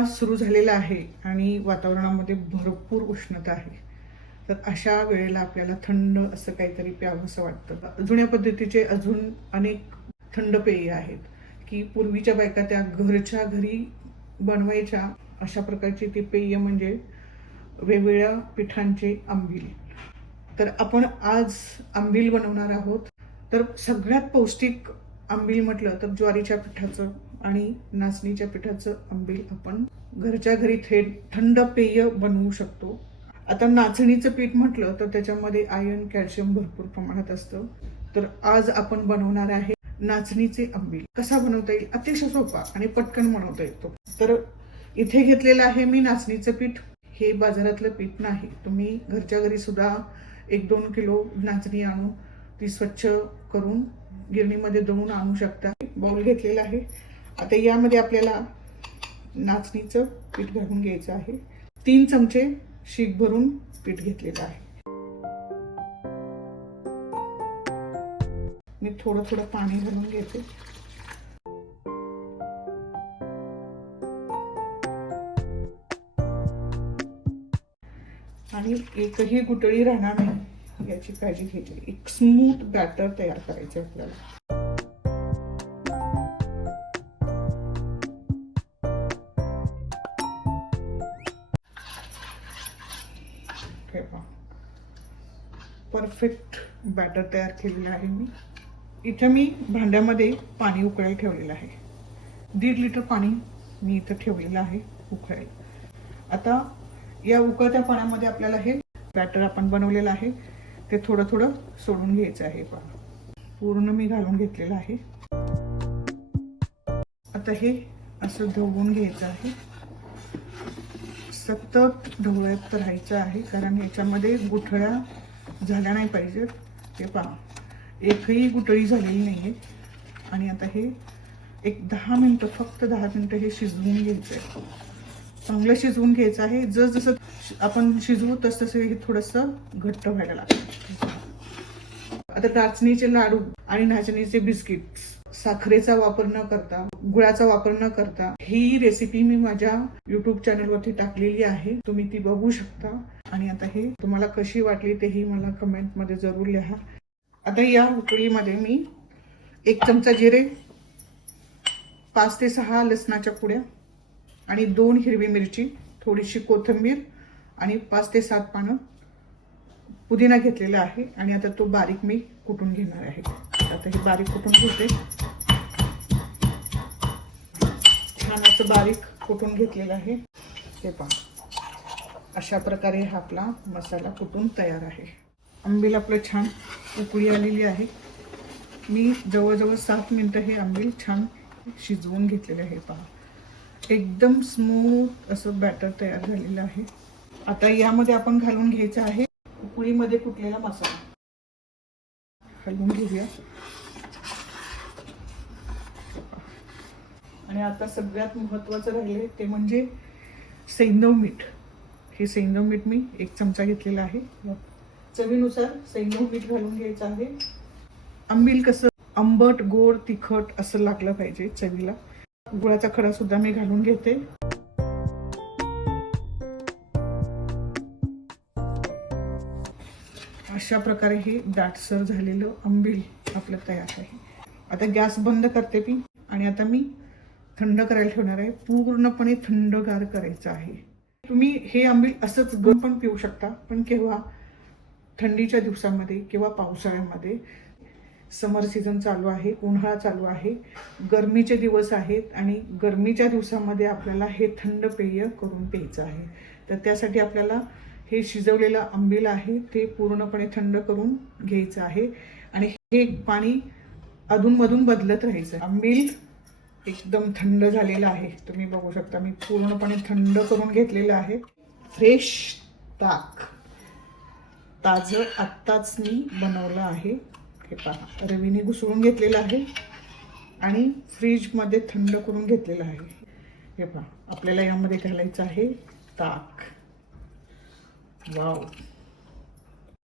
उन्हाळा सुरू झालेला आहे आणि वातावरणामध्ये भरपूर उष्णता आहे. तर अशा वेळेला आपल्याला थंड असं काहीतरी प्यावंसं वाटतं. जुन्या पद्धतीचे अजून अनेक थंड पेय आहेत की पूर्वीच्या बायका त्या घरच्या घरी बनवायच्या. अशा प्रकारची ती पेय म्हणजे वेगवेगळ्या पिठांचे आंबील. तर आपण आज आंबील बनवणार आहोत. तर सगळ्यात पौष्टिक आंबील म्हटलं तर ज्वारीच्या पिठाचं आणि नाचणीच्या पिठाचं आंबील आपण घरच्या घरी थेट थंड पेय बनवू शकतो. आता नाचणीचं पीठ म्हटलं तर त्याच्यामध्ये आयर्न, कॅल्शियम भरपूर प्रमाणात असतं. तर आज आपण बनवणार आहे नाचणीचे आंबील. कसा बनवता येईल? अतिशय सोपा आणि पटकन बनवता येतो. तर इथे घेतलेलं आहे मी नाचणीचं पीठ. हे बाजारातलं पीठ नाही. तुम्ही घरच्या घरी सुद्धा 1-2 किलो नाचणी आणून ती स्वच्छ करून गिरणीमध्ये दळून आणू शकता. बाउल घेतलेला आहे. आता यामध्ये आपल्याला नाचणीचं पीठ घालून घ्यायचं आहे. 3 चमचे शीख भरून पीठ घेतलेलं आहे. मी थोडं थोडं पाणी घालून घेते. आणि एकही गुठळी राहणार नाही याची काळजी घ्यायची. एक स्मूथ बॅटर तयार करायचं आपल्याला. परफेक्ट बॅटर तयार केलेलं आहे मी. इथं मी भांड्यामध्ये पाणी उकळायला ठेवलेलं आहे. 1.5 लिटर पाणी मी इथं ठेवलेलं आहे उकळायला. आता या उकळत्या पाण्यामध्ये आपल्याला हे बॅटर आपण बनवलेलं आहे ते थोडं थोडं सोडून घ्यायचं आहे. पूर्ण मी घालून घेतलेलं आहे. आता हे असं ढवळून घ्यायचं आहे. सतत ढवळत राहायचं आहे कारण याच्यामध्ये गुठळ्या झाल्या नाही पाहिजेत. ते पहा, एकही गुठळी झालेली नाहीये. आणि आता हे एक 10 मिनिटं, फक्त 10 मिनिटं हे शिजवून घ्यायचं आहे. चांगलं शिजवून घ्यायचं आहे. जसं आपण शिजवू तसं हे थोडंसं घट्ट व्हायला लागतं. आता नाचणीचे लाडू आणि नाचणीचे बिस्किट साखरेचा वापर न करता, गुळाचा वापर न करता ही रेसिपी मी माझ्या YouTube चॅनलवरती टाकलेली आहे. तुम्ही ती बघू शकता. आणि आता हे तुम्हाला कशी वाटली तेही मला कमेंटमध्ये जरूर लिहा. आता या उकळीमध्ये मी 1 चमचा जिरे, 5 ते 6 लसणाच्या पुड्या आणि 2 हिरवी मिरची, थोडीशी कोथिंबीर आणि 5 ते 7 पानं पुदिना घेतलेला आहे. आणि आता तो बारीक मी कुटून घेणार आहे. आता हे बारीक कुटून घेते. छान असं बारीक कुटून घेतलेलं आहे. हे पहा, अशा प्रकारे हा आपला मसाला कुटून तयार आहे. आंबील आपलं छान उकळी आलेली आहे. मी जवळजवळ 7 मिनिटं हे आंबील छान शिजवून घेतलेलं आहे. पहा, एकदम स्मूथ असं बॅटर तयार झालेलं आहे. आता यामध्ये आपण घालून घ्यायचं आहे उकळीमध्ये कुटलेला मसाला. घालून घेऊया. आणि आता सगळ्यात महत्त्वाचं राहिले ते म्हणजे सैंधव मीठ. हे सैंधव मीठ मी 1 चमचा घेतलेला आहे. चवीनुसार सैंधव मीठ घालून घ्यायचं आहे. आंबील कसं आंबट, गोड, तिखट असं लागलं पाहिजे चवीला. गुळाचा खडा सुद्धा मी घालून घेते. अशा प्रकारे हे दाटसर झालेलं आंबील आपलं तयार आहे. आता गॅस बंद करते मी. आणि आता मी थंड करायला ठेवणार आहे. पूर्णपणे थंडगार करायचं आहे. तुम्ही हे आंबील असंच पण पिऊ शकता. पण केव्हा? थंडीच्या दिवसामध्ये किंवा पावसाळ्यामध्ये. समर सीझन चालू आहे, उन्हाळा चालू आहे, गरमीचे दिवस आहेत आणि गरमीच्या दिवसामध्ये आपल्याला हे थंड पेय करून प्यायचं आहे. तर त्यासाठी आपल्याला हे शिजवलेलं आंबील आहे ते पूर्णपणे थंड करून घ्यायचं आहे. आणि हे पाणी अधूनमधून बदलत राहायचं. आंबील एकदम थंड झालेलं आहे. तुम्ही बघू शकता मी पूर्णपणे थंड करून घेतलेलं आहे. फ्रेश ताक ताजं आत्ताच मी बनवलं आहे. हे पहा, रवीने घुसळून घेतलेलं आहे आणि फ्रीजमध्ये थंड करून घेतलेलं आहे. हे पहा, आपल्याला यामध्ये घालायचं आहे ताक. वाव.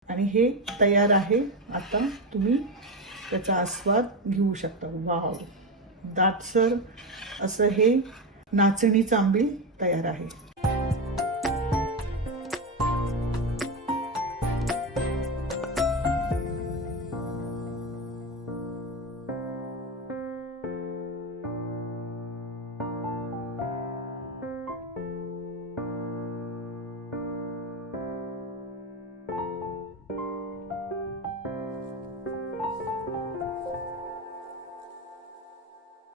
आणि हे तयार आहे. आता तुम्ही त्याचा आस्वाद घेऊ शकता. वाव, दाटसर असं हे नाचणीचं आंबील तयार आहे.